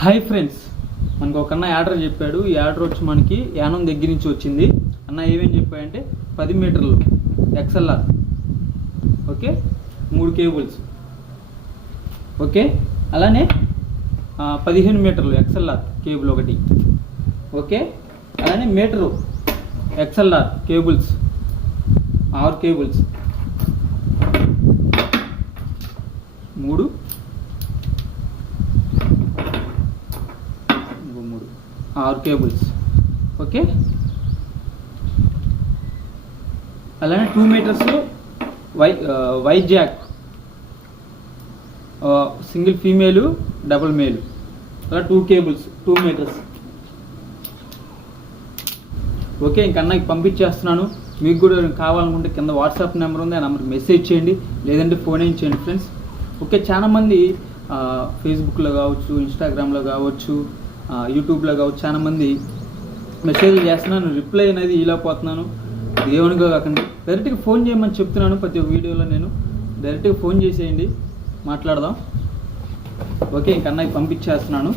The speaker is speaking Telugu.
హాయ్ ఫ్రెండ్స్, మనకు ఒక అన్న ఆర్డర్ చెప్పాడు. ఈ ఆర్డర్ వచ్చి మనకి యానం దగ్గర నుంచి వచ్చింది. అన్న ఏమేమి చెప్పాడంటే 10 మీటర్లు XLR, ఓకే, 3 కేబుల్స్, ఓకే, అలానే 15 మీటర్లు XLR కేబుల్ ఒకటి, ఓకే, అలానే metre XLR cables 6 cables, 6 cables, okay, అలానే 2 metres Y jack, single female double male, అలా 2 కేబుల్స్ 2 మీటర్స్, ఓకే. ఇంకన్నాకి పంపించేస్తున్నాను. మీకు కూడా కావాలనుకుంటే కింద వాట్సాప్ నెంబర్ ఉంది, ఆ నెంబర్కి మెసేజ్ చేయండి, లేదంటే ఫోన్ అయిన చేయండి ఫ్రెండ్స్, ఓకే. చాలామంది ఫేస్బుక్లో కావచ్చు, ఇన్స్టాగ్రామ్లో కావచ్చు, యూట్యూబ్లో కావచ్చు, చాలామంది మెసేజ్లు చేస్తున్నాను, రిప్లై అనేది ఇలా పోతున్నాను. దేవునిగా కాకండి, డైరెక్ట్గా ఫోన్ చేయమని చెప్తున్నాను. ప్రతి ఒక్క వీడియోలో నేను డైరెక్ట్గా ఫోన్ చేసేయండి, మాట్లాడదాం, ఓకే. ఇంకన్నాకి పంపించేస్తున్నాను.